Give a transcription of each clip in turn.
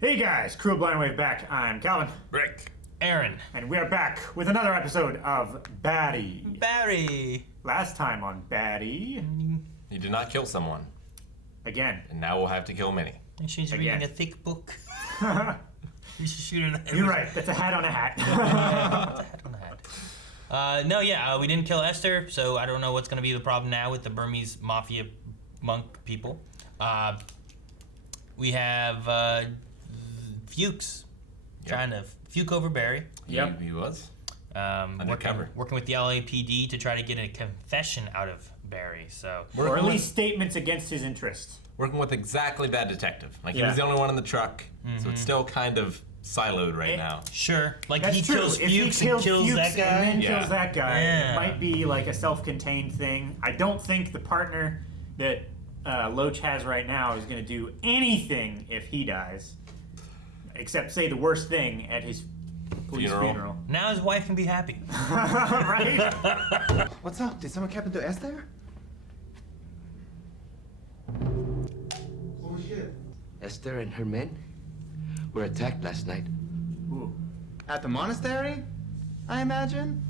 Hey guys, Crew of Blind Wave back. I'm Calvin. Rick. Aaron. And we are back with another episode of Baddie. Barry. Last time on Baddie. You did not kill someone. Again. And now we'll have to kill many. And she's Again. reading a thick book. You should shoot her in the head. You're right, that's a hat on a hat. That's a hat on the hat. We didn't kill Esther, so I don't know what's going to be the problem now with the Burmese mafia monk people. We have Fuchs trying to fuke over Barry. Yep. He was. Working with the LAPD to try to get a confession out of Barry. So, or at least statements against his interests. Working with exactly that detective. Like, he was the only one in the truck, so it's still kind of siloed right now. Sure. Like, That's he true. kills If he Fuchs and kills Fuchs that guy. and then Yeah. kills that guy, Yeah. it might be like a self-contained thing. I don't think the partner that Loach has right now is going to do anything if he dies, except say the worst thing at his police funeral. Now his wife can be happy. Right? What's up? Did something happen to Esther? Oh shit. Esther and her men were attacked last night. Ooh. At the monastery? I imagine?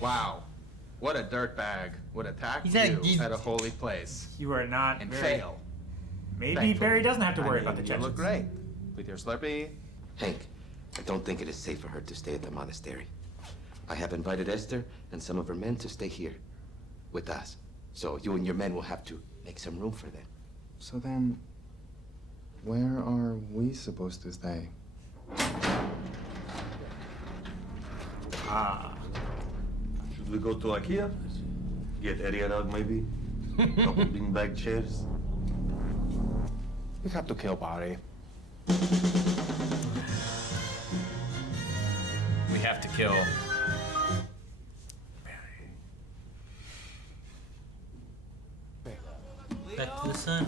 Wow. What a dirtbag would attack you at a holy place. You are not And very... fail. Maybe Thankfully. Barry doesn't have to worry I about the mean, Chechens. You look great. With your Slurpee. Hank, I don't think it is safe for her to stay at the monastery. I have invited Esther and some of her men to stay here with us. So you and your men will have to make some room for them. So then, where are we supposed to stay? Should we go to IKEA? Get area rug maybe? Couple beanbag chairs? We have to kill Barry. We have to kill. Back to the sun.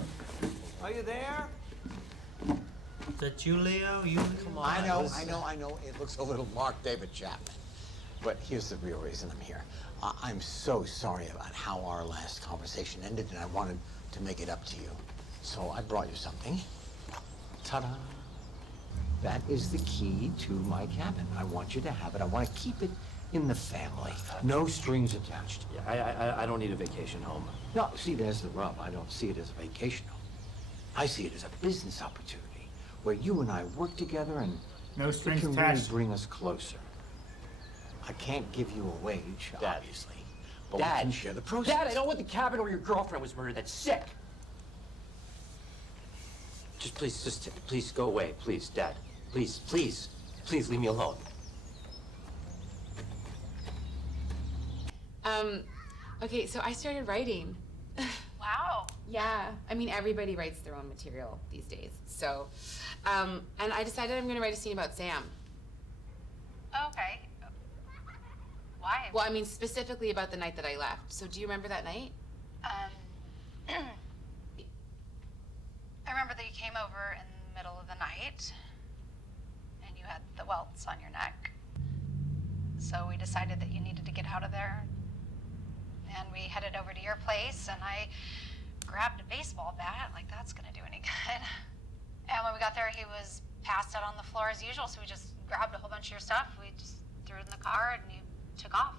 Are you there? Is that you, Leo? You come on. I know. It looks a little Mark David Chapman. But here's the real reason I'm here. I'm so sorry about how our last conversation ended, and I wanted to make it up to you. So I brought you something. Ta-da. That is the key to my cabin. I want you to have it. I want to keep it in the family. No strings attached. Yeah, I don't need a vacation home. No, see, there's the rub. I don't see it as a vacation home. I see it as a business opportunity where you and I work together and No it strings can really attached. bring us closer. I can't give you a wage, obviously, but we can share the proceeds. Dad, I don't want the cabin where your girlfriend was murdered. That's sick. Please go away, please, Dad. Please leave me alone. Okay, so I started writing. Wow. Yeah, I mean, everybody writes their own material these days. So, and I decided I'm gonna write a scene about Sam. Okay. Why? Well, I mean, specifically about the night that I left. So do you remember that night? I remember that you came over in the middle of the night and you had the welts on your neck. So we decided that you needed to get out of there. And we headed over to your place and I grabbed a baseball bat, like that's gonna do any good. And when we got there, he was passed out on the floor as usual, so we just grabbed a whole bunch of your stuff. We just threw it in the car and you took off.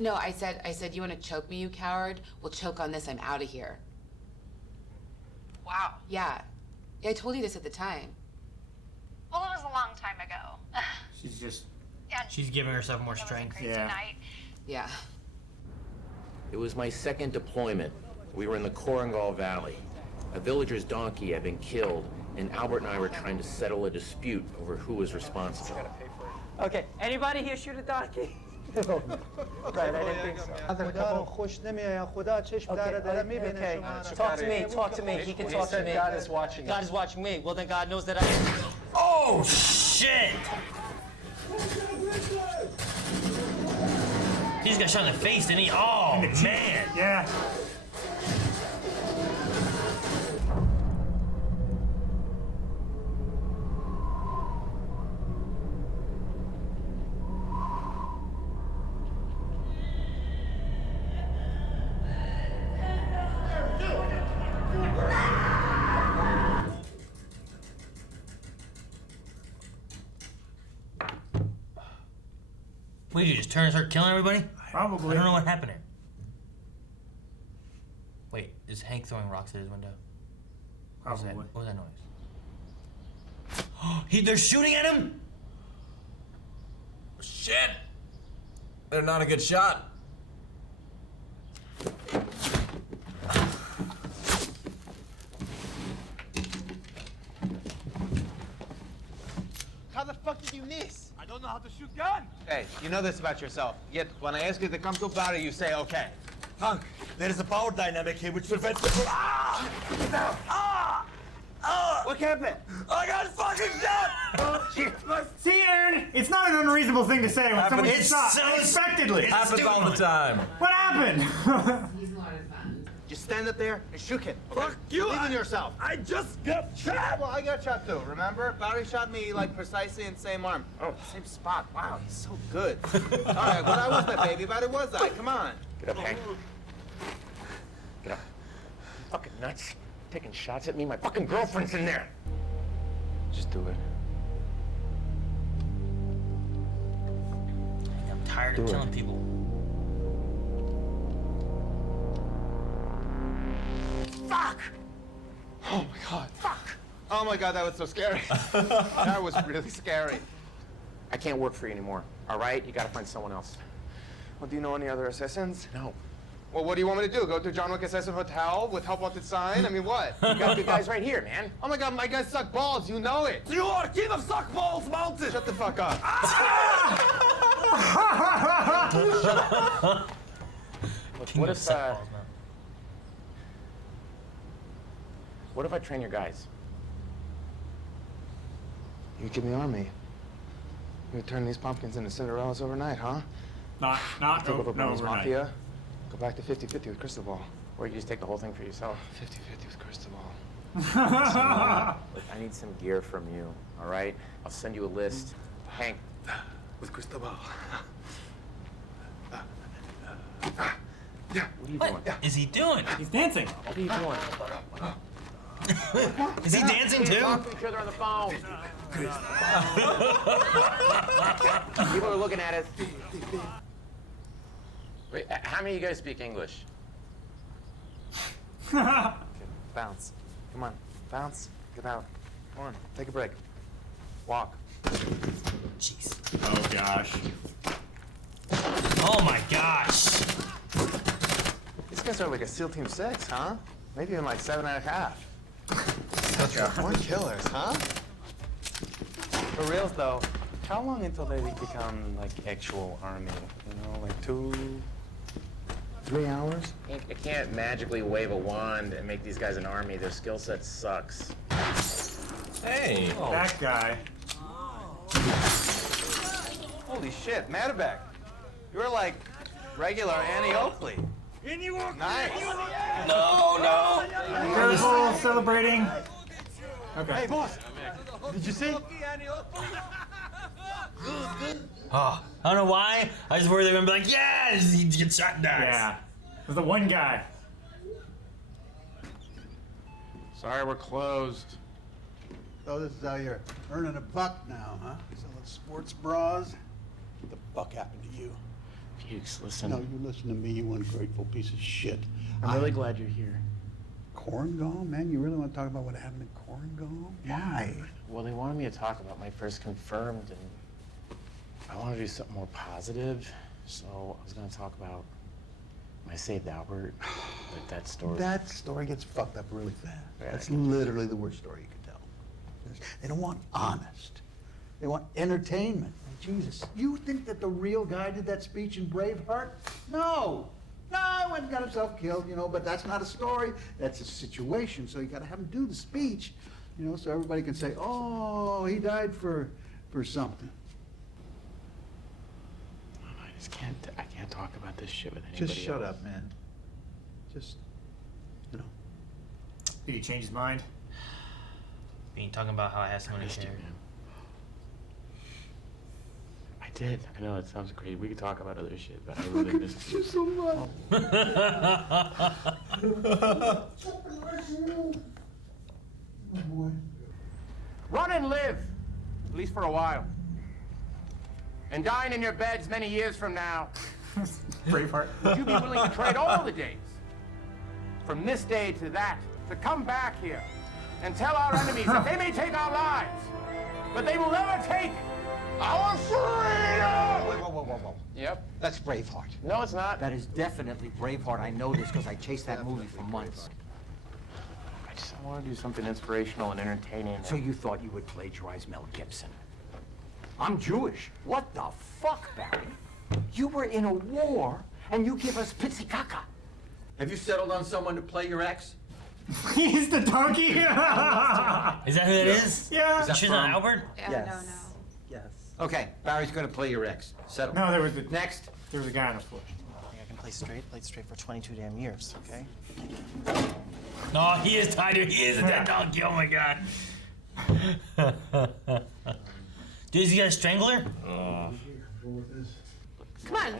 No, I said, you wanna choke me, you coward? Well, choke on this, I'm out of here. Wow. Yeah, I told you this at the time. Well, it was a long time ago. She's just... And She's giving herself more it was a strength. crazy Yeah. night. Yeah. It was my second deployment. We were in the Korengal Valley. A villager's donkey had been killed, and Albert and I were trying to settle a dispute over who was responsible. Okay, anybody here shoot a donkey? Right, I didn't think so. Okay, talk to me. He can talk to me. God is watching. God is watching me. Well, then God knows that I... Oh, shit! He just got shot in the face, didn't he? Oh, man. Yeah. Wait, you just turn and start killing everybody? Probably. I don't know what happened here. Wait, is Hank throwing rocks at his window? Probably. What was that noise? They're shooting at him? Shit! They're not a good shot. How the fuck did you miss? I don't know how to shoot gun. Hey, you know this about yourself. Yet when I ask you to come to battle, you say okay. Hank, there is a power dynamic here which prevents the... Ah! Ah! Ah! What happened? I got fucking shot! See, Aaron, it's not an unreasonable thing to say when someone gets shot so unexpectedly. It happens all the time. What happened? He's a lot of fun. Just stand up there and shoot him. Okay? Fuck you! Believe in yourself. I just got shot! Well, I got shot too, remember? Barry shot me like precisely in the same arm. Oh, same spot. Wow, he's so good. All right, what I was that, baby? But it was I. Come on. Get up, Hank. Get up. You fucking nuts. Taking shots at me. My fucking girlfriend's in there. Just do it. I'm tired of killing people. Fuck! Oh my god. Fuck! Oh my god, that was so scary. That was really scary. I can't work for you anymore, all right? You gotta find someone else. Well, do you know any other assassins? No. Well, what do you want me to do? Go to John Wick Assassin Hotel with help wanted sign? I mean, what? You got good guys right here, man. Oh my god, my guys suck balls. You know it. You are king of suckballs mountain! Shut the fuck up. What if I train your guys? You give me army. You turn these pumpkins into Cinderellas overnight, huh? Not Take over no, Burmese overnight. Mafia. Go back to 50-50 with Cristobal. Or you just take the whole thing for yourself? 50-50 with Cristobal. Look, I need some gear from you, all right? I'll send you a list. Hank. With Cristobal. What are you What doing? is he doing? He's dancing. What are you doing? Is he dancing too? Talk to each other on the phone. People are looking at us. Wait, how many of you guys speak English? Bounce. Come on. Bounce. Get out. Come on. Take a break. Walk. Jeez. Oh gosh. Oh my gosh. These guys are like a SEAL Team 6, huh? Maybe even like 7.5. More killers, huh? For reals though, how long until they become like actual army? You know, like 2-3 hours? I can't magically wave a wand and make these guys an army. Their skill set sucks. Hey. That guy. Holy shit, Matterbeck. You're like regular Annie Oakley. Nice. No. Careful, celebrating. Okay. Hey, boss. Did you see? Oh, I don't know why. I just worried they were gonna be like, yes, he gets shot and dies. Yeah. It was the one guy. Sorry, we're closed. So this is how you're earning a buck now, huh? Selling sports bras? What the fuck happened to you? Fuchs, listen. No, you listen to me, you ungrateful piece of shit. I'm really glad you're here. Korengal, man? You really want to talk about what happened in Korengal? Why? Well, they wanted me to talk about my first confirmed, and I want to do something more positive. So I was going to talk about when I saved Albert, like that story. That story gets fucked up really fast. Yeah, That's I can- literally the worst story you can tell. They don't want honest. They want entertainment. Jesus, you think that the real guy did that speech in Braveheart? No. No, he went and got himself killed, you know, but that's not a story. That's a situation. So you got to have him do the speech, you know, so everybody can say, oh, he died for something. I just can't talk about this shit with anybody Just shut else. up, man. Just, you know. Did he change his mind? You talking about how I have someone in missed you, here. man. I did. I know it sounds great. We could talk about other shit, but I really missed you so much. Oh, boy. Run and live, at least for a while. and dine in your beds many years from now, Braveheart. would you be willing to trade all the days from this day to that to come back here and tell our enemies that they may take our lives, but they will never take our freedom? Whoa, whoa, whoa, whoa. Yep. That's Braveheart. No, it's not. That is definitely Braveheart. I know this because I chased that movie for months. I want to do something inspirational and entertaining. So you thought you would plagiarize Mel Gibson? I'm Jewish. What the fuck, Barry? You were in a war, and you give us pizzicacca. Have you settled on someone to play your ex? He's the donkey. Is that who that is? Yeah. Is that She's from- not Albert? Yeah, no. Yes. Okay, Barry's gonna play your ex. Settle. No, there was the Next. there was a guy on his foot. I think I can play straight for 22 damn years, okay? No, he is tighter. He is a dead donkey. Oh my god. Dude, is he got a strangler? Come on.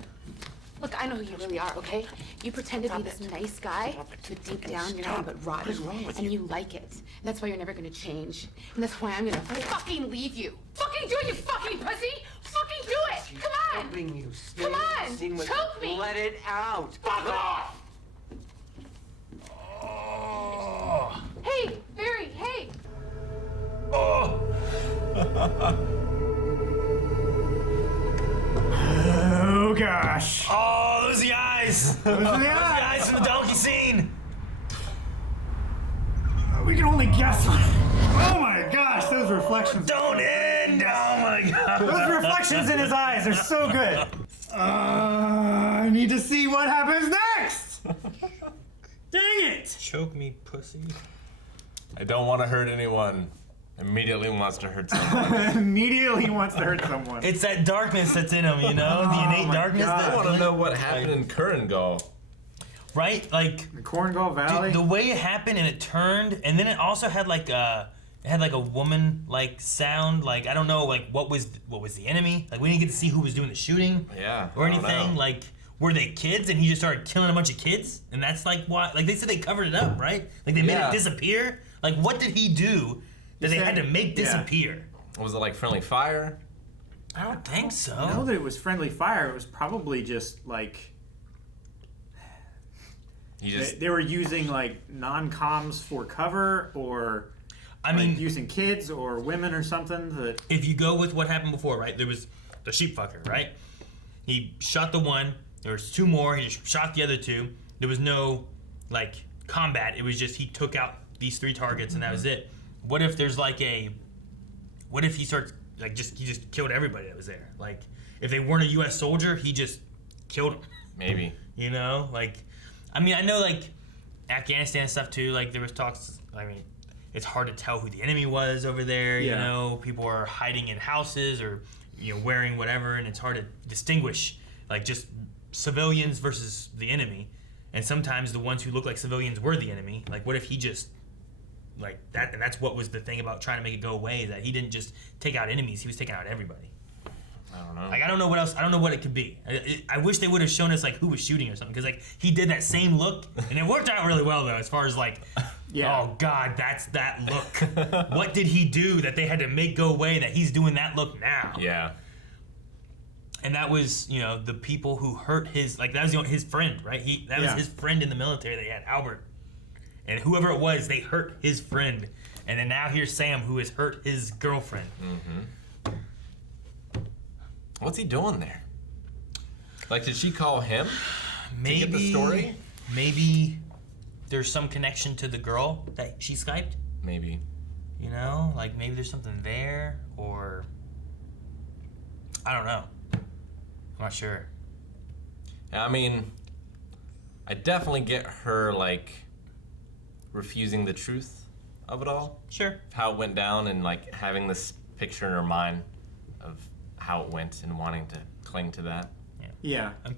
Look, I know who you really are, okay? You pretend to be this nice guy, but deep down you're nothing but rotten, and you like it. And that's why you're never gonna change. And that's why I'm gonna fucking leave you. Fucking do it, you fucking pussy! Fucking do it! Come on! Helping you. Come on! Choke me! Let it out. Fuck off! Hey, Barry, hey! Oh gosh. Oh, those are the eyes. Those are the Those are the eyes. eyes from the donkey scene. We can only guess. Oh my gosh, those reflections. Don't end. Oh my god. Those reflections in his eyes are so good. I need to see what happens next. Dang it. Choke me, pussy. I don't want to hurt anyone. Immediately wants to hurt someone. Immediately wants to hurt someone. It's that darkness that's in him, you know? The innate my darkness. God. That, I want to know what happened in Kurrangall. Right? Like, The Korengal Valley. the way it happened and it turned, and then it also had like a woman like sound. Like, I don't know, like what was the enemy? Like, we didn't get to see who was doing the shooting. Yeah. Or I don't anything. know. Like, were they kids and he just started killing a bunch of kids? And that's like why, like they said they covered it up, right? Like they made Yeah. it disappear. Like, what did he do that they had to make Yeah. disappear? Was it like friendly fire? I don't think so. I know that it was friendly fire. It was probably just like He just they were using like non-coms for cover, or I mean, using kids or women or something. That if you go with what happened before, right? There was the sheep fucker, right? He shot the one. There was two more. He just shot the other two. There was no like combat. It was just he took out these three targets and that was it. What if there's like what if he starts like he just killed everybody that was there? Like if they weren't a U.S. soldier, he just killed them. maybe. You know, like I mean, I know like Afghanistan stuff too. Like there was talks. I mean, it's hard to tell who the enemy was over there. You Yeah. know, people are hiding in houses or wearing whatever, and it's hard to distinguish like just civilians versus the enemy. And sometimes the ones who look like civilians were the enemy. Like, what if he just like that? And that's what was the thing about trying to make it go away, that he didn't just take out enemies; he was taking out everybody. I don't know. Like, I don't know what else. I don't know what it could be. I wish they would have shown us like who was shooting or something, because like he did that same look, and it worked out really well though. As far as like, oh god, that's that look. What did he do that they had to make go away? That he's doing that look now. Yeah. And that was, the people who hurt his, like, that was his friend, right? That was his friend in the military that he had, Albert. And whoever it was, they hurt his friend. And then now here's Sam, who has hurt his girlfriend. Mm-hmm. What's he doing there? Like, did she call him Maybe, to get the story? Maybe there's some connection to the girl that she Skyped. Maybe. Like maybe there's something there, or I don't know. I'm not sure. I mean, I definitely get her, like, refusing the truth of it all. Sure. How it went down, and, like, having this picture in her mind of how it went and wanting to cling to that. Yeah. And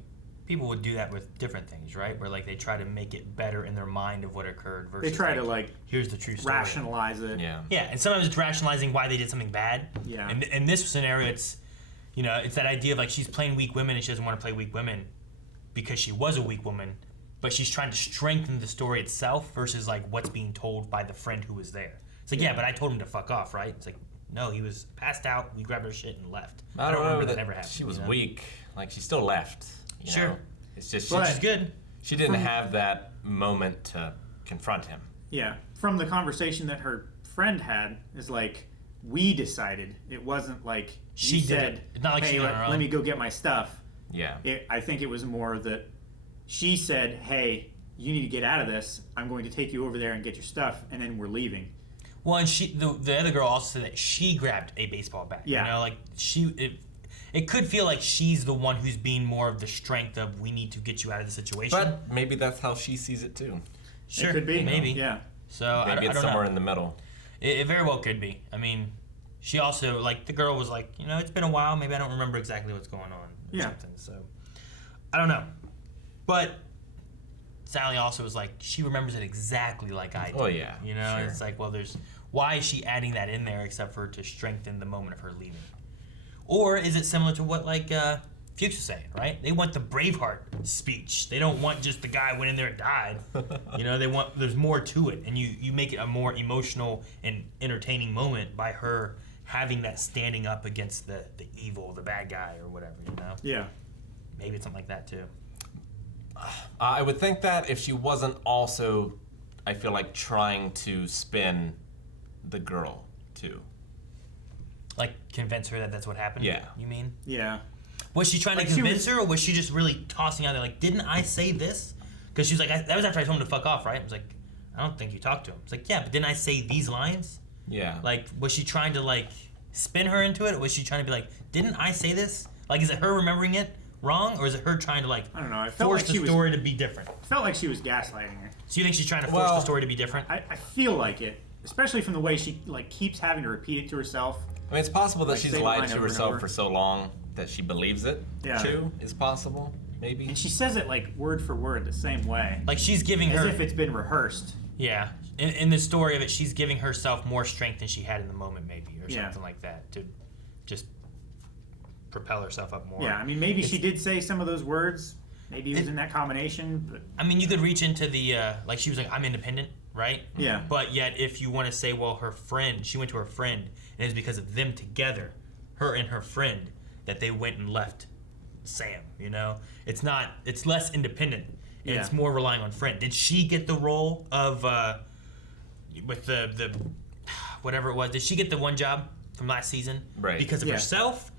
people would do that with different things, right? Where, like, they try to make it better in their mind of what occurred versus, They try to, like, here's the true story. rationalize it. Yeah. Yeah, and sometimes it's rationalizing why they did something bad. Yeah. And in this scenario, it's, it's that idea of like she's playing weak women and she doesn't want to play weak women because she was a weak woman, but she's trying to strengthen the story itself versus like what's being told by the friend who was there. It's like, yeah, but I told him to fuck off, right? It's like, No, he was passed out. We grabbed her shit and left. I don't remember that ever happened. she was you know? weak. Like, she still left. You Sure. know? It's just Which is good. She didn't have that moment to confront him. Yeah, from the conversation that her friend had, is like, we decided. It wasn't like She you did said, it. It's not like she hey, did it on her let own. me go get my stuff. Yeah. I think it was more that she said, hey, you need to get out of this. I'm going to take you over there and get your stuff, and then we're leaving. Well, and the other girl also said that she grabbed a baseball bat. Yeah. You know, like it could feel like she's the one who's being more of the strength of we need to get you out of the situation. But maybe that's how she sees it too. Sure, It could be. maybe. Yeah. So Maybe I it's don't somewhere know. in the middle. It very well could be. I mean, she also, like, the girl was like, you know, it's been a while. Maybe I don't remember exactly what's going on or Yeah. something. So, I don't know. But Sally also was like, she remembers it exactly like I do. Oh, yeah, You know, sure. it's like, well, why is she adding that in there except for to strengthen the moment of her leaving? Or is it similar to what, like, Fuchs was saying, right? They want the Braveheart speech. They don't want just the guy went in there and died. You know, there's more to it. And you make it a more emotional and entertaining moment by her having that standing up against the evil, the bad guy or whatever, you know? Yeah. Maybe it's something like that too. I would think that if she wasn't also, I feel like, trying to spin the girl too. Like convince her that that's what happened? Yeah. You mean? Yeah. Was she trying Like to she convince was- her, or was she just really tossing out there like, didn't I say this? Because she was like, that was after I told him to fuck off, right? I was like, I don't think you talked to him. It's like, yeah, but didn't I say these lines? Yeah. Like, was she trying to like spin her into it, or was she trying to be like, didn't I say this? Like, is it her remembering it wrong, or is it her trying to like I don't know. I felt force like she the was- story to be different? Felt like she was gaslighting her. So you think she's trying to force the story to be different? I feel like it, especially from the way she like keeps having to repeat it to herself. I mean, it's possible that Like, she's say the lied line to over and herself over. for so long that she believes it Yeah. too. Is possible, maybe. And she says it like word for word the same way. Like she's giving as her if it's been rehearsed. Yeah. In the story of it, she's giving herself more strength than she had in the moment, maybe, or Yeah. something like that, to just propel herself up more. Yeah, I mean, maybe she did say some of those words. Maybe it was in that combination. But I mean, you could reach into the, like she was like, I'm independent, right? Yeah. But yet, if you want to say, well, her friend, she went to her friend, and it's because of them together, her and her friend, that they went and left Sam, you know? It's not, it's less independent, and Yeah. it's more relying on friend. Did she get the role of, with the whatever it was, did she get the one job from last season? Right. Because of Yeah. herself?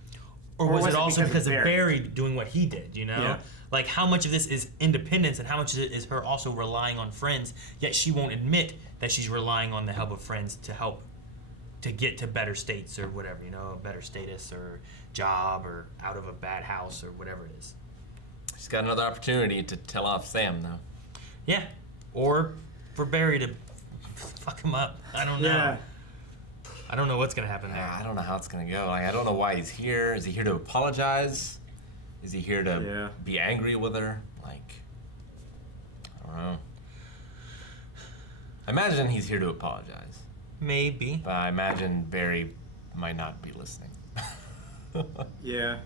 Or was it also because of Barry doing what he did, you know? Yeah. Like, how much of this is independence and how much of it is her also relying on friends, yet she won't admit that she's relying on the help of friends to help to get to better states or whatever, you know, a better status or job or out of a bad house or whatever it is. She's got another opportunity to tell off Sam, though. Yeah. Or for Barry to fuck him up. I don't know. Yeah. I don't know what's going to happen there. I don't know how it's gonna go. Like, I don't know why he's here. Is he here to apologize? Is he here to be angry with her? Like, I don't know. I imagine he's here to apologize. Maybe. But I imagine Barry might not be listening. yeah.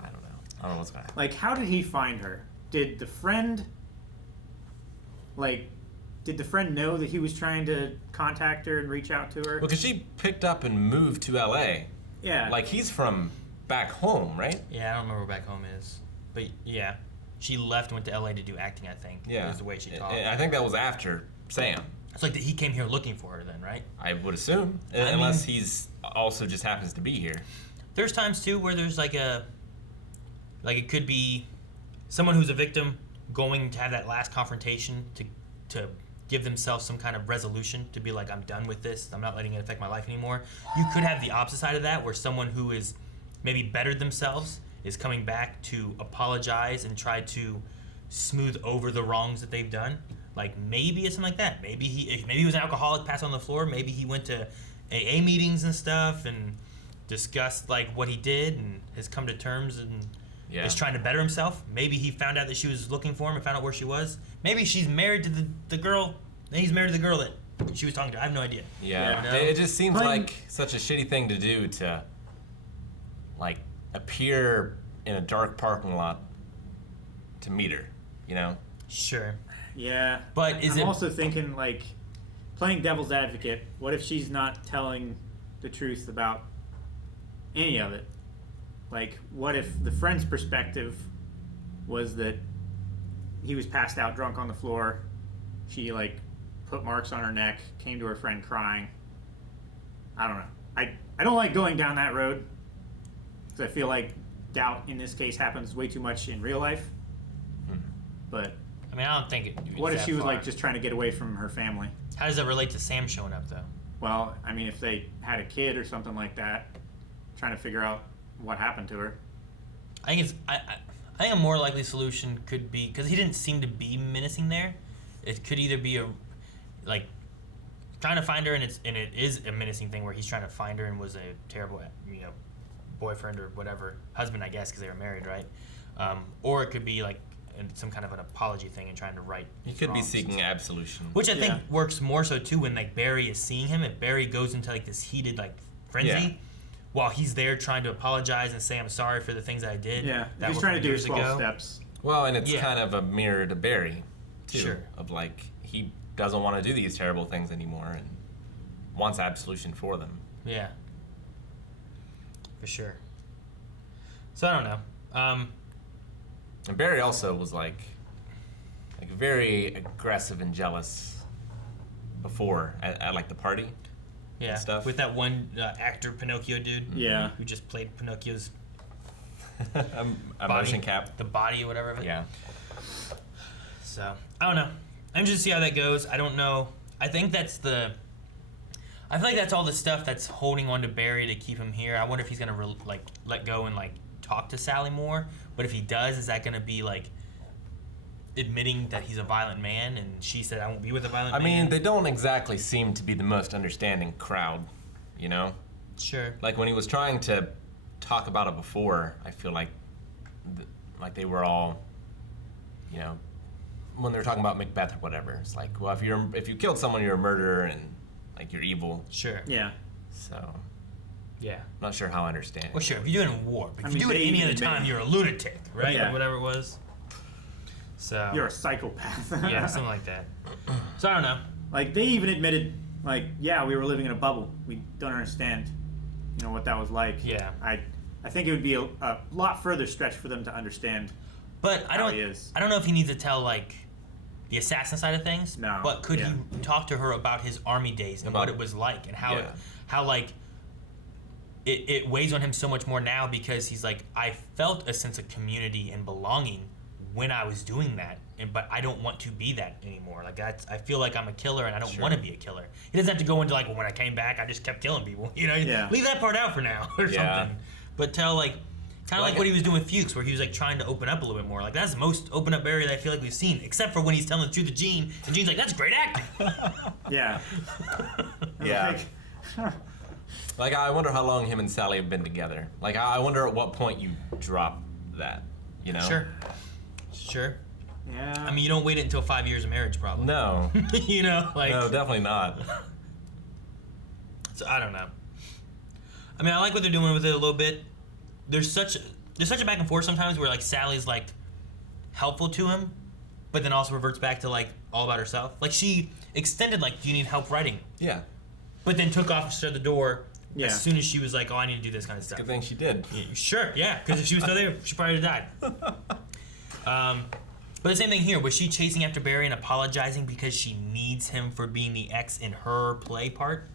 I don't know. I don't know what's gonna happen. Like, how did he find her? Did the friend, like, did the friend know that he was trying to contact her and reach out to her? Well, because she picked up and moved to LA. Yeah. Like, he's from back home, right? Yeah, I don't remember where back home is. But yeah. She left and went to LA to do acting, I think. Yeah. Was the way she talked. I think that was after Sam. It's like that he came here looking for her then, right? I would assume. I Unless mean- he's also just happens to be here. There's times too where there's like it could be someone who's a victim going to have that last confrontation to give themselves some kind of resolution to be like, I'm done with this, I'm not letting it affect my life anymore. You could have the opposite side of that where someone who is maybe bettered themselves is coming back to apologize and try to smooth over the wrongs that they've done. Like maybe it's something like that. Maybe he was an alcoholic, passed on the floor. Maybe he went to AA meetings and stuff and discussed like what he did and has come to terms and is trying to better himself. Maybe he found out that she was looking for him and found out where she was. Maybe she's married to the girl and he's married to the girl that she was talking to. I have no idea. Yeah. You know? It just seems like such a shitty thing to do to, like, appear in a dark parking lot to meet her, you know? Sure. Yeah. But is I'm it also thinking, like, playing devil's advocate, what if she's not telling the truth about any of it. Like, what if the friend's perspective was that he was passed out drunk on the floor, she, like, put marks on her neck, came to her friend crying. I don't know. I don't like going down that road, because I feel like doubt in this case happens way too much in real life. But I mean, I don't think it. what if that she was far. like just trying to get away from her family? How does that relate to Sam showing up though? Well, I mean, if they had a kid or something like that, trying to figure out what happened to her. I think it's. I think a more likely solution could be because he didn't seem to be menacing there. It could either be a like trying to find her, and it is a menacing thing where he's trying to find her and was a terrible, boyfriend or whatever, husband, I guess, because they were married, right? Or it could be like some kind of an apology thing and trying to right. He could be seeking absolution, which I think works more so too when like Barry is seeing him. If Barry goes into like this heated like frenzy, while he's there trying to apologize and say I'm sorry for the things that I did. Yeah, that he's were trying to from do years 12 ago. steps. Well, and it's kind of a mirror to Barry, too. Sure. Of like, he doesn't want to do these terrible things anymore and wants absolution for them. Yeah. For sure. So I don't know. And Barry also was like very aggressive and jealous before at like the party. Yeah. And stuff. With that one actor Pinocchio dude. Yeah. Who just played Pinocchio's a motion cap. The body or whatever of it. Yeah. So I don't know. I'm just see how that goes. I don't know. I think that's I feel like that's all the stuff that's holding on to Barry to keep him here. I wonder if he's gonna let go and like talk to Sally more. But if he does, is that gonna be like admitting that he's a violent man and she said I won't be with a violent man? I mean, they don't exactly seem to be the most understanding crowd, you know? Sure. Like when he was trying to talk about it before, I feel like they were all, you know, when they were talking about Macbeth or whatever, it's like, well, if you killed someone, you're a murderer and like you're evil. Sure. Yeah. So. Yeah. I'm not sure how I understand. Well, sure. If you do it in war, but I if you mean, do it they any other even time, admit- you're a lunatic, right? Yeah. Or whatever it was. So. You're a psychopath. Yeah, something like that. So I don't know. Like, they even admitted, like, yeah, we were living in a bubble. We don't understand, you know, what that was like. Yeah. I think it would be a lot further stretch for them to understand. But I how don't. he is. I don't know if he needs to tell like the assassin side of things. No. But could Yeah. he talk to her about his army days and what it was like and how how like it weighs on him so much more now because he's like, I felt a sense of community and belonging when I was doing that, but I don't want to be that anymore. Like I feel like I'm a killer and I don't want to be a killer. He doesn't have to go into like, well, when I came back, I just kept killing people. You know, Yeah. leave that part out for now or something. But tell like. Kind of like what he was doing with Fuchs, where he was like trying to open up a little bit more. Like that's the most open up Barry that I feel like we've seen, except for when he's telling the truth to Gene, and Gene's like, "That's great acting." Yeah. Yeah. Like I wonder how long him and Sally have been together. Like I wonder at what point you drop that. You know? Sure. Yeah. I mean, you don't wait until 5 years of marriage, probably. No. You know, like. No, definitely not. So I don't know. I mean, I like what they're doing with it a little bit. There's such a back and forth sometimes where like Sally's like helpful to him, but then also reverts back to like all about herself. Like she extended like, do you need help writing? Yeah. But then took off and shut the door Yeah. as soon as she was like, oh, I need to do this kind of stuff. Good thing she did. Yeah, sure, yeah, because if she was still there, she probably would have died. But the same thing here. Was she chasing after Barry and apologizing because she needs him for being the ex in her play part?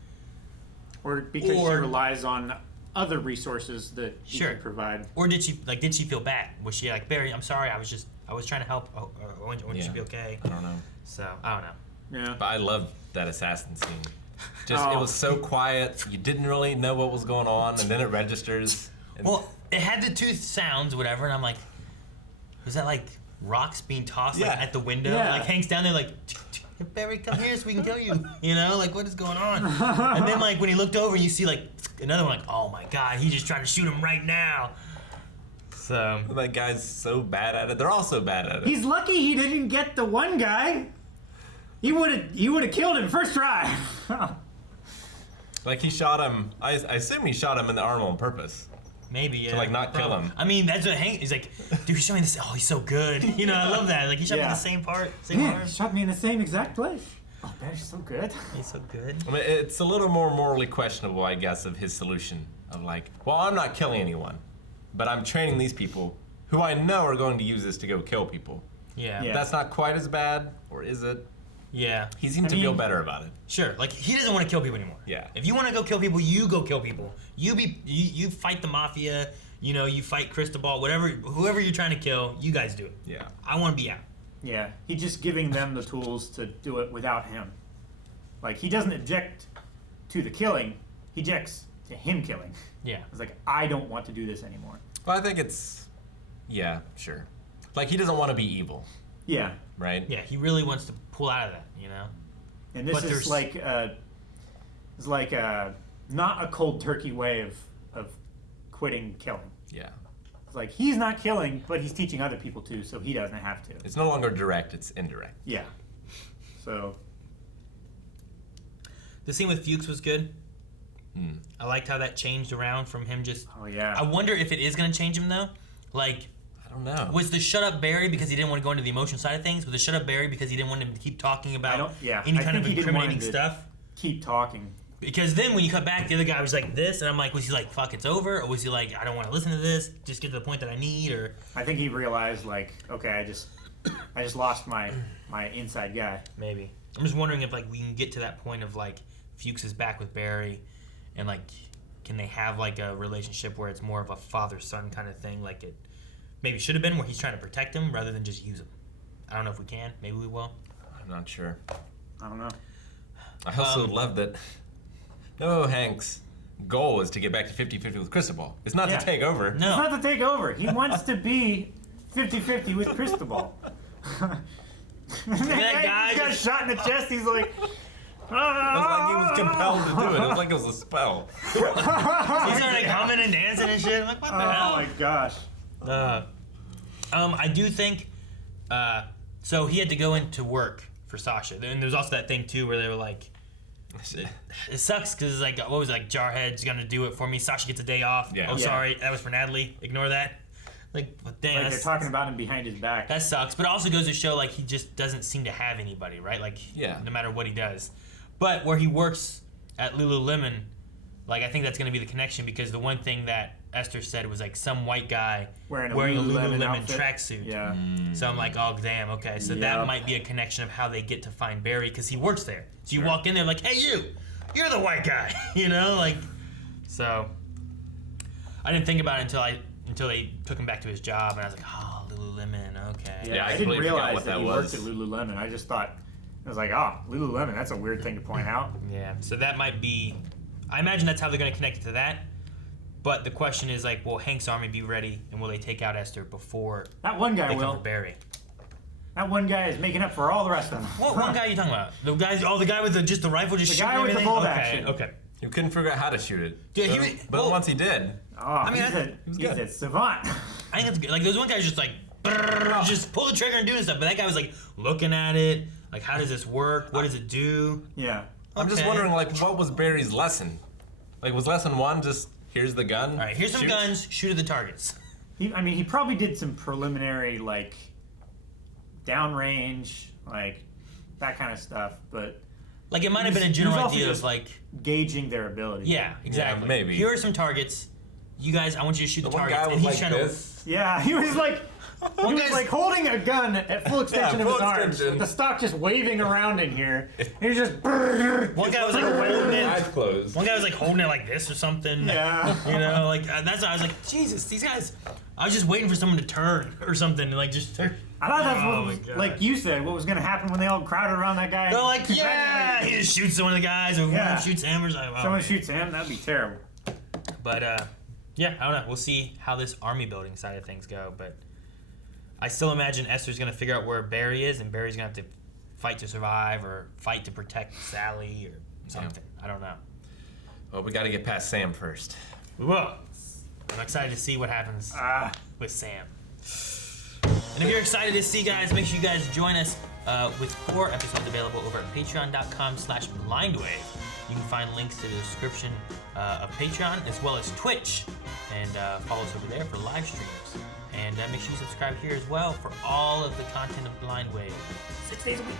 Or because she relies on other resources that he can provide. Or did she feel bad? Was she like, Barry, I'm sorry, I was trying to help. I want you to be okay. I don't know. So I don't know. Yeah. But I love that assassin scene. Just it was so quiet. You didn't really know what was going on, and then it registers. Well, it had the two sounds, whatever, and I'm like, was that like rocks being tossed like, at the window? Yeah. Like Hank's down there like, Barry, come here so we can kill you. You know, like what is going on? And then like when he looked over, you see like another one, like, oh my god, he's just trying to shoot him right now. So that guy's so bad at it. They're all so bad at it. He's lucky he didn't get the one guy. He would have killed him first try. Like he shot him. I assume he shot him in the arm on purpose. Maybe, yeah. To like not kill him. I mean, that's what Hank. He's like, dude, he's showing this. Oh, he's so good. You know, I love that. Like he shot me in the same part, same arm. He shot me in the same exact place. Oh, Barry's so good. He's so good. I mean, it's a little more morally questionable, I guess, of his solution of like, well, I'm not killing anyone, but I'm training these people who I know are going to use this to go kill people. Yeah. That's not quite as bad, or is it? Yeah. He seemed to feel better about it. Sure. Like, he doesn't want to kill people anymore. Yeah. If you want to go kill people, you go kill people. You fight the mafia. You know, you fight Cristobal, whoever you're trying to kill. You guys do it. Yeah. I want to be out. Yeah, he's just giving them the tools to do it without him. Like, he doesn't object to the killing, he objects to him killing. Yeah. It's like, I don't want to do this anymore. Well, I think it's, yeah, sure. Like, he doesn't want to be evil. Yeah. Right? Yeah, he really wants to pull out of that, you know? And this is like, not a cold turkey way of quitting killing. Yeah. It's like, he's not killing, but he's teaching other people to, so he doesn't have to. It's no longer direct, it's indirect. Yeah. So. The scene with Fuchs was good. I liked how that changed around from him just... Oh, yeah. I wonder if it is going to change him, though. Like... I don't know. Was the shut up Barry because he didn't want to go into the emotion side of things? Was the shut up Barry because he didn't want him to keep talking about any kind of incriminating stuff? Keep talking. Because then when you cut back, the other guy was like this, and I'm like, was he like, fuck, it's over? Or was he like, I don't want to listen to this, just get to the point that I need? Or I think he realized, like, okay, I just lost my inside guy. Maybe. I'm just wondering if, like, we can get to that point of, like, Fuchs is back with Barry, and, like, can they have, like, a relationship where it's more of a father-son kind of thing, like it maybe should have been, where he's trying to protect him rather than just use him. I don't know if we can. Maybe we will. I'm not sure. I don't know. I also love that Hank's goal is to get back to 50-50 with Cristobal. It's not to take over. No. It's not to take over. He wants to be 50-50 with Cristobal. That guy got shot in the chest. He's like, It was like he was compelled to do it. It was like it was a spell. He started humming and dancing and shit. I'm like, what the hell? Oh my gosh. I do think, so he had to go into work for Sasha. And there's also that thing too where they were like, it sucks because it's like, what was it, like, Jarhead's gonna do it for me. Sasha gets a day off. Yeah. Oh, sorry, that was for Natalie. Ignore that. Like, but damn, Like they're talking about him behind his back. that sucks. But it also goes to show, like, he just doesn't seem to have anybody, right? Like, no matter what he does. But where he works at Lululemon, like, I think that's gonna be the connection, because the one thing that Esther said was like some white guy wearing a Lululemon tracksuit. Yeah. So I'm like, oh damn, okay. So that might be a connection of how they get to find Barry, because he works there. So you walk in there like, hey, you're the white guy, you know, like. So I didn't think about it until they took him back to his job, and I was like, oh, Lululemon, okay. Yeah, I didn't realize that he worked at Lululemon. I just thought, I was like, oh, Lululemon, that's a weird thing to point out. Yeah. So that might be. I imagine that's how they're going to connect it to that. But the question is, like, will Hank's army be ready, and will they take out Esther before that one guy they will? come for Barry? That one guy is making up for all the rest of them. What one guy are you talking about? The guy with just the rifle, just the shooting guy with the everything? bolt Okay, action. okay. He couldn't figure out how to shoot it. Dude, but once he did, I mean, he's a savant. I think that's good. Like, there's one guy just like, just pull the trigger and doing stuff, but that guy was like looking at it, like, how does this work? What does it do? Yeah. I'm just wondering, like, what was Barry's lesson? Like, was lesson one just, here's the gun? All right, here's some guns, shoot at the targets. He probably did some preliminary, like, downrange, like, that kind of stuff, but... Like, it might have been a general idea of, like... gauging their ability. Yeah, exactly. Yeah, maybe. Here are some targets. You guys, I want you to shoot the one targets. guy And was he's like trying this. Yeah, he was like... He was like holding a gun at full extension of his arms, with the stock just waving around in here. And he was just... One guy was like holding it. Eyes closed. One guy was like holding it like this or something. Yeah. You know, like, that's why I was like, Jesus, these guys... I was just waiting for someone to turn or something, and like, just turn. I thought that's Oh what my was, God. like you said, what was going to happen when they all crowded around that guy. They're like, yeah! He just shoots one of the guys, or Yeah. one shoots him, or something. Oh, Someone man. shoots him, that'd be terrible. But, yeah, I don't know. We'll see how this army building side of things go, but I still imagine Esther's going to figure out where Barry is, and Barry's going to have to fight to survive, or fight to protect Sally, or something. I don't know. Well, we got to get past Sam first. We will. I'm excited to see what happens with Sam. And if you're excited to see, guys, make sure you guys join us with 4 episodes available over at patreon.com/blindwave. You can find links to the description of Patreon as well as Twitch, and follow us over there for live streams. And make sure you subscribe here as well for all of the content of Blindwave 6 days a week.